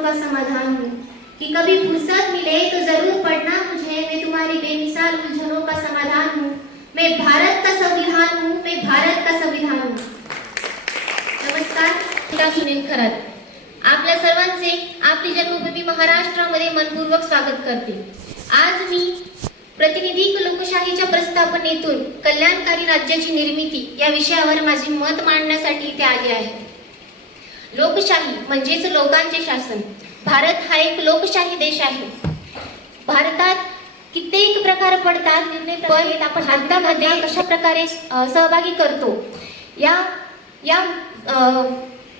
उलझनों का समाधान हूँ, कि कभी फुर्सत मिले तो जरूर पढ़ना मुझे, मैं तुम्हारी बेमिसाल उलझनों का समाधान हूँ, मैं भारत का संविधान हूँ, मैं भारत का संविधान हूँ। नमस्कार, सुनील खरात आपल्या सर्वांचे आपली जन्मभूमी महाराष्ट्रामध्ये मनपूर्वक स्वागत करते। आज मी प्रतिनिधी लोकशाहीच्या प्रस्थापनेतून कल्याणकारी राज्याची निर्मिती या विषयावर माझे मत मांडण्यासाठी इथे आले आहे। लोकशाही म्हणजेच लोकांचे शासन। भारत हा एक लोकशाही देश आहे। भारतात कित्येक प्रकार पडतात, पण आपण भारतामध्ये कशा प्रकारे सहभागी करतो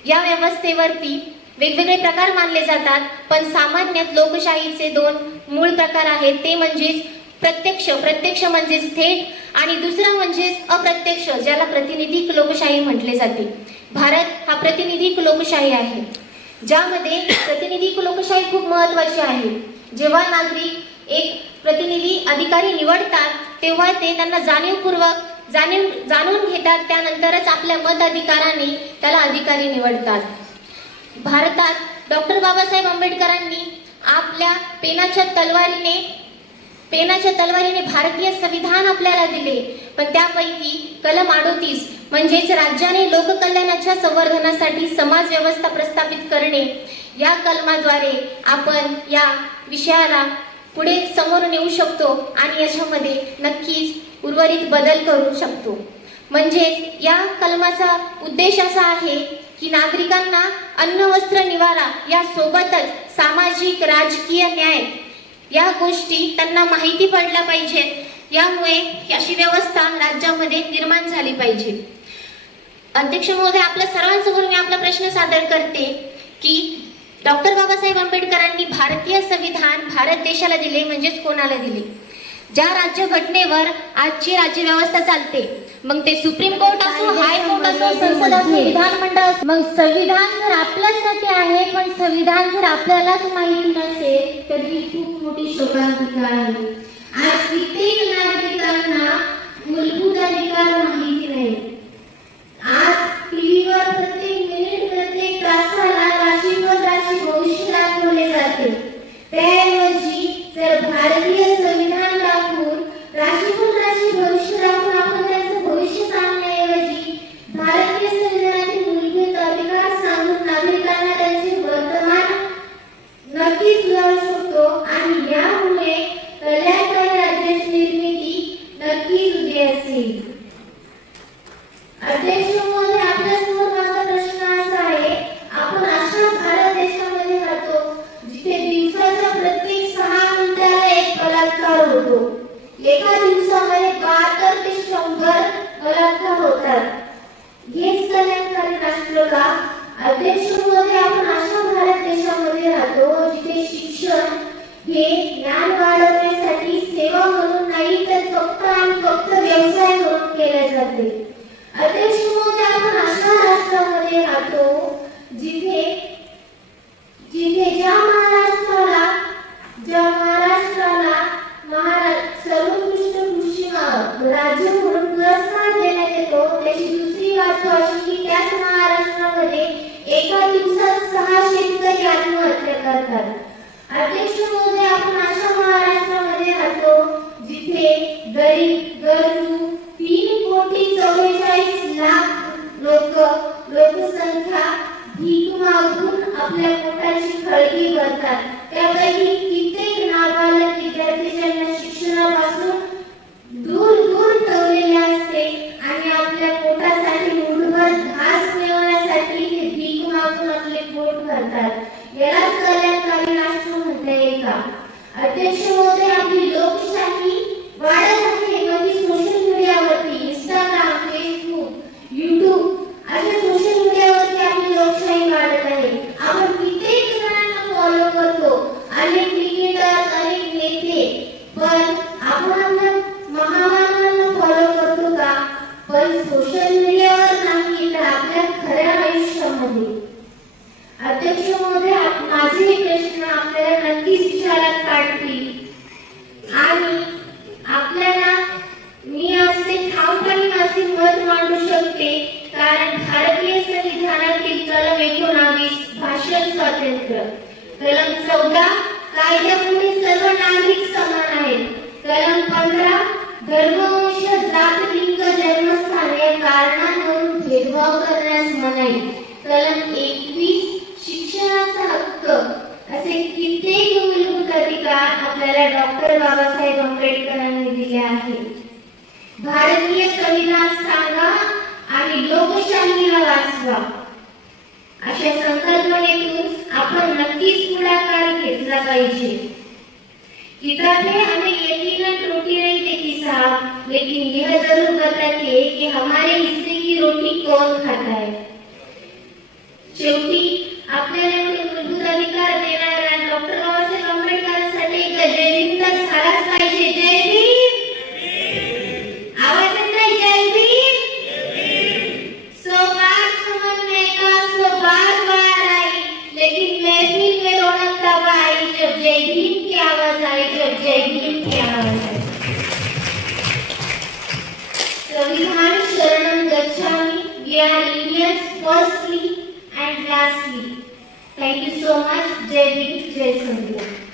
या व्यवस्थेवरती वेगवेगळे प्रकार मानले जातात। पण सामान्यत लोकशाहीचे दोन मूळ प्रकार आहेत, ते म्हणजेच प्रत्यक्ष म्हणजेच थेट आणि दुसरा म्हणजेच अप्रत्यक्ष, ज्याला प्रातिनिधिक लोकशाही म्हटले जाते। भारत हा प्रातिनिधिक लोकशाही आहे, ज्यामध्ये प्रातिनिधिक लोकशाही खूप महत्त्वाची आहे। जेव्हा नागरिक एक प्रतिनिधी अधिकारी निवडतात तेव्हा ते त्यांना जाणीवपूर्वक जाणून घेतात, त्यानंतरच आपल्या मताधिकाराने त्याला अधिकारी निवडतात। भारतात डॉक्टर बाबासाहेब आंबेडकरांनी आपल्या पेनाच्या तलवारीने भारतीय संविधान आपल्याला दिले, पण त्यापैकी कलम 38 म्हणजेच राज्याने लोककल्याणाच्या संवर्धनासाठी समाज व्यवस्था प्रस्थापित करणे या कलमाद्वारे आपण या विषयाला पुढे समोर नेऊ शकतो आणि याच्यामध्ये नक्कीच उर्वरित बदल करू शकतो। म्हणजेच या कलमाचा उद्देश असा आहे की नागरिकांना अन्न वस्त्र निवारा या सोबतच सामाजिक राजकीय न्याय या गोष्टी त्यांना माहिती पडल्या पाहिजेत। यामुळे अशी व्यवस्था राज्यामध्ये निर्माण झाली पाहिजे। अध्यक्ष महोदय, आपल्या सर्वांसमोर मी आपला प्रश्न सादर करते की डॉक्टर बाबासाहेब आंबेडकरांनी भारतीय संविधान भारत देशाला दिले, म्हणजेच कोणाला दिले? ज्या राज्यघटनेवर आजची राज्यव्यवस्था चालते, मग ते सुप्रीम कोर्ट असो, हायकोर्ट असो, संसद असो, विधानमंडळ असो, मग संविधान जर आपल्यासाठी आहे पण संविधान जर आपल्यालाच माहिती नसेल तर ही खूप मोठी शोकांतिका आहे। आज कित्येक नागरिकांना मूलभूत अधिकार माहिती नाही। आज टीव्हीवर प्रत्येक मिनिट प्रत्येक तासाला राशी भविष्य दाखवले जाते, त्याऐवजी जर भारतीय संविधान दाखवून राशी भविष्य दाखवून आपण त्यांचं भविष्य सांगण्याऐवजी भारतीय संविधानातील मूलभूत अधिकार सांगून नागरिकांना त्यांचे वर्तमान नक्कीच सुधारू शकतो आणि यामुळे कल्याणकारी राज्याची निर्मिती नक्कीच उदयास येईल। अध्यक्ष महोदय, आपल्यासमोर माझा प्रश्न असा आहे, आपण अशा भारत देशामध्ये राहतो जिथे दिवसाच्या प्रत्येक 6 मिनिटाला एक बलात्कार होतो। एका दिवसामध्ये 72 ते 100 बलात्कार होतात। हेच कल्याणकारी राष्ट्र का? अध्यक्ष महोदय, आपण अशा भारत देशामध्ये राहतो जिथे शिक्षण हे ज्ञान वाढवण्यासाठी सेवा म्हणून नाही तर फक्त आणि फक्त व्यवसाय म्हणून केले जाते। अध्यक्ष महोदय, आपण अशा राष्ट्रामध्ये राहतो जिथे ज्या महाराष्ट्राला सर्वोत्कृष्ट कृषी राज्य म्हणून पुरस्कार देण्यात येतो, त्याची दुसरी बाजू अशी की त्याच महाराष्ट्रामध्ये एका दिवसात 6 शेतकरी आत्महत्या करतात। अध्यक्ष महोदय, आपण अशा महाराष्ट्रामध्ये राहतो जिथे गरीब गरजू 3,44,00,000 लोकसंख्या भीक मागून आपल्या पोटाची खळगी भरतात। त्यापैकी कित्येक नाबालक विद्यार्थी ज्यांना शिक्षणापासून दूर ठेवलेले असते आणि आपल्या पोटासाठी मुठभर घास मिळवण्यासाठी ते भीक मागून आपले पोट भरतात। यालाच कल्याणकारी राष्ट्र म्हणता येईल का? अध्यक्ष महोदय, आपली लोकशाही वाढत आहे, म्हणजे सोशल मीडियावरती इंस्टाग्राम, फेसबुक, यूट्यूब अशा सोशल मीडियावरती आपली लोकशाही वाढत आहे। आपण कित्येक जणांना फॉलो करतो, अनेक क्रिकेटर, अनेक नेते, पण आपण आपल्या महामानवांना फॉलो करतो का? पण सोशल मीडियावर नाही तर आपल्या खऱ्या आयुष्यामध्ये। अध्यक्ष महोदय, माझे हे प्रश्न आपल्याला नक्कीच विचारात काढतील आणि आपल्याला मी असते ठाऊकाने माझे मत मांडू शकते, कारण भारतीय संविधानातील कलम 19 भाषण स्वातंत्र्य कलम 14 कायद्यापुढे सर्व नागरिक समान आहेत. कलम 15 धर्मवंश जात लिंग जन्मस्थान या कारणांवरून भेदभाव करण्यास मनाई. कलम 21 शिक्षणाचा हक्क. असे कित्येक मूलभूत अधिकार आपल्याला डॉक्टर बाबासाहेब आंबेडकरांनी दिले आहेत. भारतीय संविधान सांगा आणि लोकशाहीला वाचवा अशा संकल्पनेतून आपण नक्कीच पुढाकार घेतला पाहिजे. किताबें हमें यकीनन रोटी नहीं देती साहब, लेकिन यह जरूर बताती है कि हमारे हिस्से की रोटी कौन खाता है. शेवटी आपल्याला एवढे मूलभूत अधिकार देणाऱ्या डॉक्टर बाबासाहेब आंबेडकरांसाठी एकदा जय भीम तर झालाच पाहिजे. जय भीम. आवाज येत नाही. जय भीम. 100 बार समझने का 100 बार आई, लेकिन महफिल में रौनक तब आई जब जय भीम की आवाज आई. जब जय भीम की आवाज आई. संविधान शरणं गच्छामि. We are Indians firstly and lastly. Thank you so much. जय भीम. जय संविधान.